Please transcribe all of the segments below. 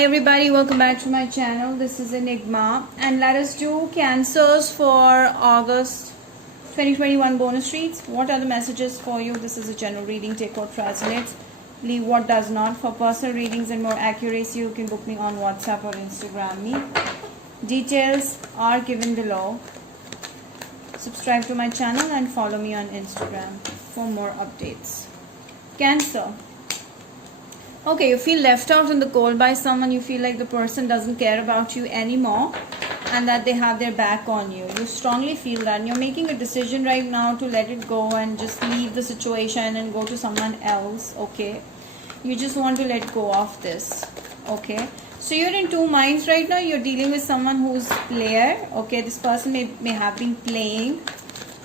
Hi everybody, welcome back to my channel. This is Enigma and let us do cancers for August 2021 bonus reads. What are the messages for you? This is a general reading. Take what resonates, leave what does not. For personal readings and more accuracy, you can book me on WhatsApp or Instagram me. Details are given below. Subscribe to my channel and follow me on Instagram for more updates. Cancer. Okay, you feel left out in the cold by someone. You feel like the person doesn't care about you anymore and that they have their back on you. You strongly feel that, and you're making a decision right now to let it go and just leave the situation and go to someone else. Okay, you just want to let go of this. Okay, so you're in two minds right now. You're dealing with someone who's player. Okay, this person may have been playing,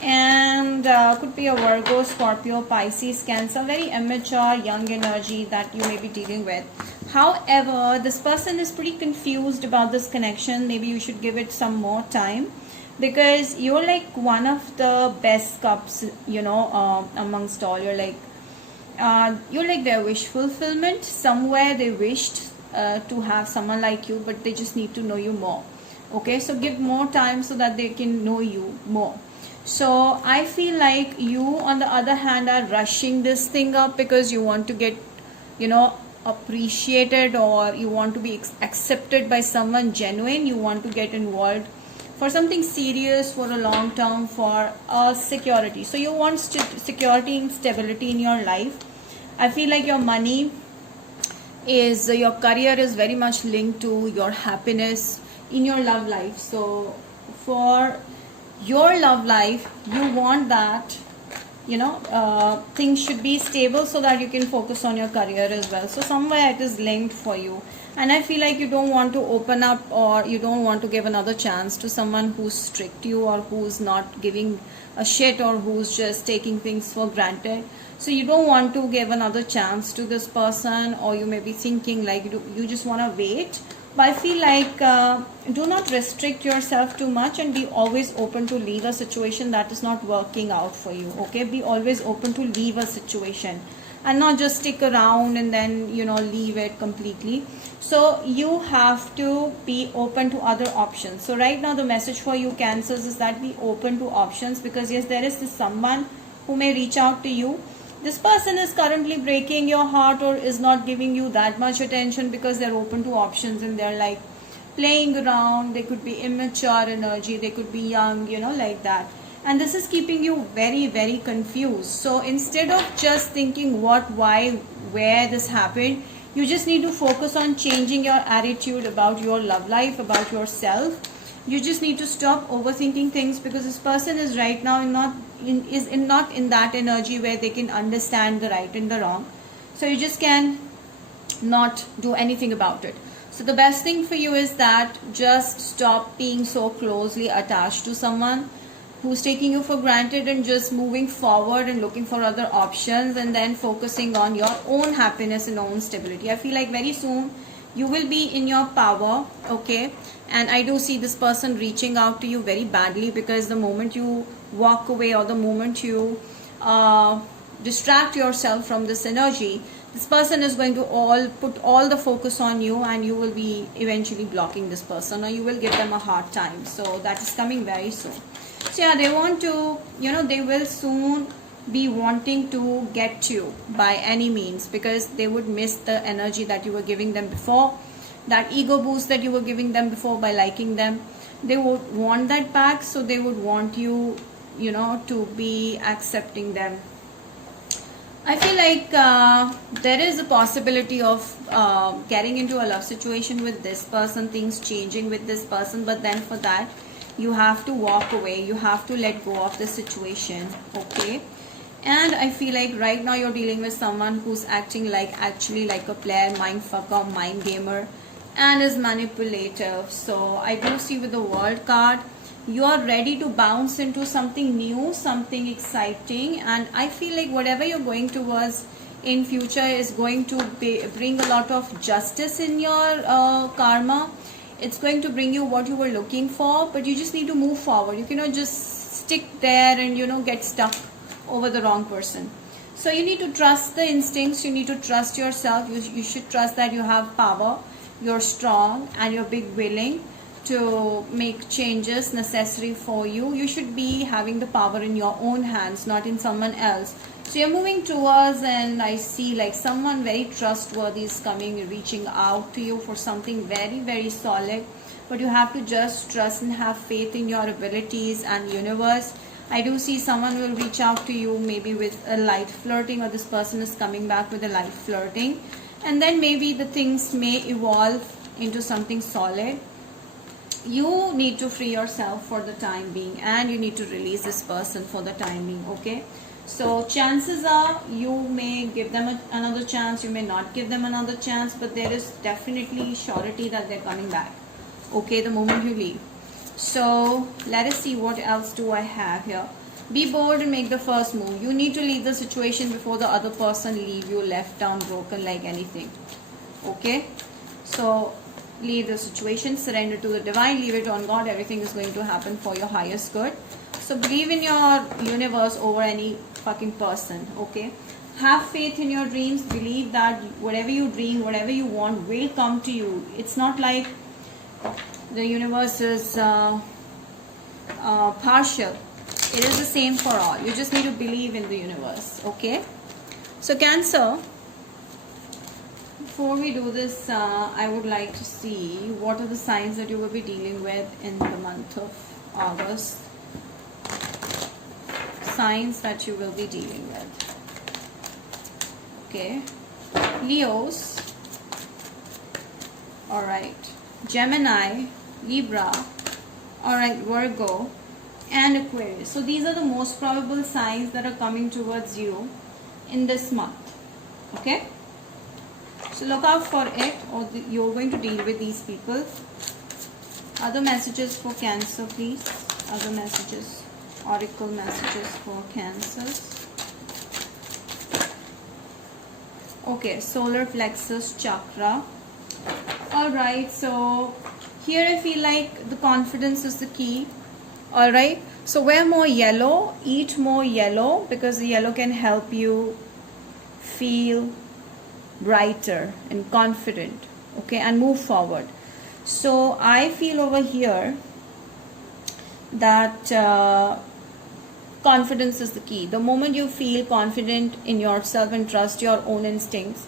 and could be a Virgo, Scorpio, Pisces, Cancer, very immature, young energy that you may be dealing with. However, this person is pretty confused about this connection. Maybe you should give it some more time, because you're like one of the best cups, amongst all. You're like their wish fulfillment. Somewhere they wished to have someone like you, but they just need to know you more. Okay, so give more time so that they can know you more. So I feel like you, on the other hand, are rushing this thing up because you want to get, appreciated, or you want to be accepted by someone genuine. You want to get involved for something serious, for a long term, for security. So you want security and stability in your life. I feel like your money is, your career is very much linked to your happiness in your love life. So for your love life, you want that things should be stable so that you can focus on your career as well. So somewhere it is linked for you, and I feel like you don't want to open up, or you don't want to give another chance to someone who's strict you, or who's not giving a shit, or who's just taking things for granted. So you don't want to give another chance to this person, or you may be thinking like you just want to wait. But I feel like do not restrict yourself too much, and be always open to leave a situation that is not working out for you. Okay, be always open to leave a situation and not just stick around and then leave it completely. So you have to be open to other options. So right now the message for you Cancers is that be open to options, because yes, there is this someone who may reach out to you. This person is currently breaking your heart, or is not giving you that much attention, because they're open to options and they're like playing around. They could be immature energy, they could be young, like that. And this is keeping you very, very confused. So instead of just thinking what, why, where this happened, you just need to focus on changing your attitude about your love life, about yourself. You just need to stop overthinking things, because this person is right now not in that energy where they can understand the right and the wrong. So you just can not do anything about it. So the best thing for you is that just stop being so closely attached to someone who's taking you for granted, and just moving forward and looking for other options, and then focusing on your own happiness and own stability. I feel like very soon you will be in your power. Okay, and I do see this person reaching out to you very badly, because the moment you walk away, or the moment you distract yourself from this energy, this person is going to put all the focus on you, and you will be eventually blocking this person, or you will give them a hard time. So that is coming very soon. So yeah, they want to, they will soon be wanting to get you by any means, because they would miss the energy that you were giving them before, that ego boost that you were giving them before by liking them. They would want that back. So they would want you, to be accepting them. I feel like there is a possibility of getting into a love situation with this person, things changing with this person, but then for that you have to walk away, you have to let go of the situation. Okay, and I feel like right now you're dealing with someone who's acting actually like a player, mind fucker, mind gamer, and is manipulative. So I do see with the World card, you are ready to bounce into something new, something exciting, and I feel like whatever you're going towards in future is going to bring a lot of justice in your karma. It's going to bring you what you were looking for, but you just need to move forward. You cannot just stick there and get stuck over the wrong person. So you need to trust the instincts, you need to trust yourself, you should trust that you have power, you're strong, and you're big willing to make changes necessary for you. You should be having the power in your own hands, not in someone else. So you're moving towards, and I see like someone very trustworthy is coming, reaching out to you for something very, very solid. But you have to just trust and have faith in your abilities and universe. I do see someone will reach out to you, maybe with a light flirting, or this person is coming back with a light flirting. And then maybe the things may evolve into something solid. You need to free yourself for the time being, and you need to release this person for the time being, okay? So chances are you may give them another chance, you may not give them another chance, but there is definitely surety that they're coming back, okay, the moment you leave. So let us see what else do I have here. Be bold and make the first move. You need to leave the situation before the other person leave you left down broken like anything, okay? So leave the situation, surrender to the divine, leave it on God. Everything is going to happen for your highest good. So believe in your universe over any fucking person, okay? Have faith in your dreams. Believe that whatever you dream, whatever you want will come to you. It's not like the universe is partial. It is the same for all. You just need to believe in the universe, okay? So Cancer, before we do this, I would like to see what are the signs that you will be dealing with in the month of August. Signs that you will be dealing with. Okay. Leos. Alright. Gemini, Libra, alright, Virgo, and Aquarius. So these are the most probable signs that are coming towards you in this month. Okay. So look out for it, or you're going to deal with these people. Other messages for Cancer, please. Other messages. Oracle messages for Cancers. Okay, solar plexus chakra. Alright, so here I feel like the confidence is the key. Alright, so wear more yellow, eat more yellow, because the yellow can help you feel brighter and confident, okay, and move forward. So I feel over here that confidence is the key. The moment you feel confident in yourself and trust your own instincts,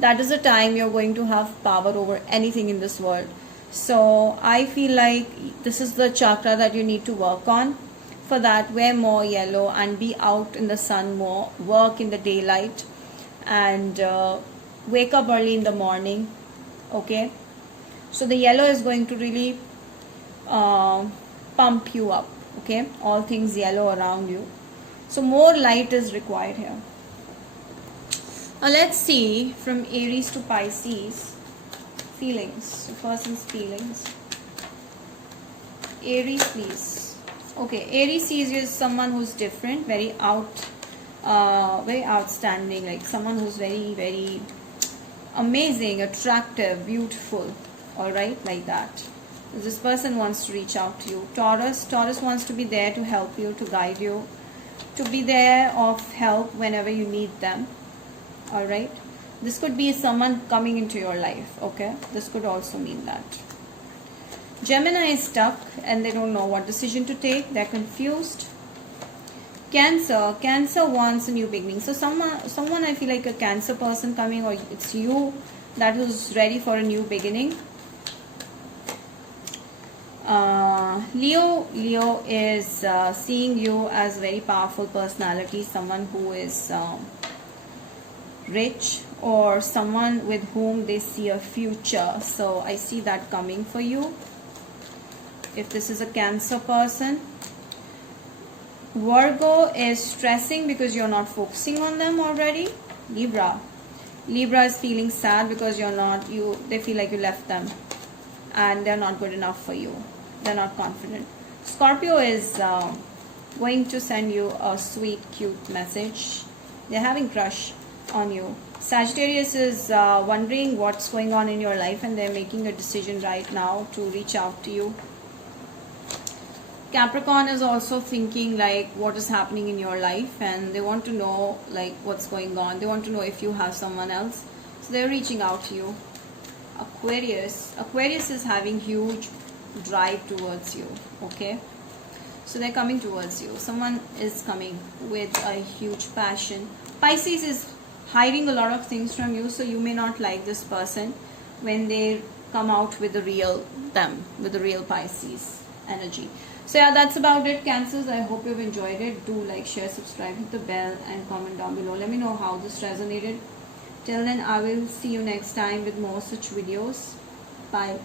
that is the time you're going to have power over anything in this world. So I feel like this is the chakra that you need to work on. For that, wear more yellow and be out in the sun more, work in the daylight, and wake up early in the morning, okay? So the yellow is going to really pump you up, okay? All things yellow around you. So more light is required here. Now let's see from Aries to Pisces, feelings, the person's feelings. Aries, please. Okay, Aries sees you as someone who's different, very outstanding, like someone who's very, very amazing, attractive, beautiful, alright, like that. This person wants to reach out to you. Taurus wants to be there to help you, to guide you, to be there of help whenever you need them. Alright. This could be someone coming into your life. Okay. This could also mean that. Gemini is stuck and they don't know what decision to take. They're confused. Cancer wants a new beginning. So someone I feel like a Cancer person coming, or it's you that is ready for a new beginning. Leo is seeing you as a very powerful personality, someone who is rich, or someone with whom they see a future. So I see that coming for you. If this is a Cancer person. Virgo is stressing because you're not focusing on them already. Libra is feeling sad because they feel like you left them and they're not good enough for you. They're not confident. Scorpio is going to send you a sweet, cute message. They're having crush on you. Sagittarius is wondering what's going on in your life, and they're making a decision right now to reach out to you. Capricorn is also thinking like what is happening in your life, and they want to know like what's going on. They want to know if you have someone else. So they're reaching out to you. Aquarius is having huge drive towards you. Okay, so they're coming towards you. Someone is coming with a huge passion. Pisces is hiding a lot of things from you, so you may not like this person when they come out with the real them, with the real Pisces energy. So yeah, that's about it, Cancers. I hope you've enjoyed it. Do like, share, subscribe, hit the bell and comment down below. Let me know how this resonated. Till then, I will see you next time with more such videos. Bye.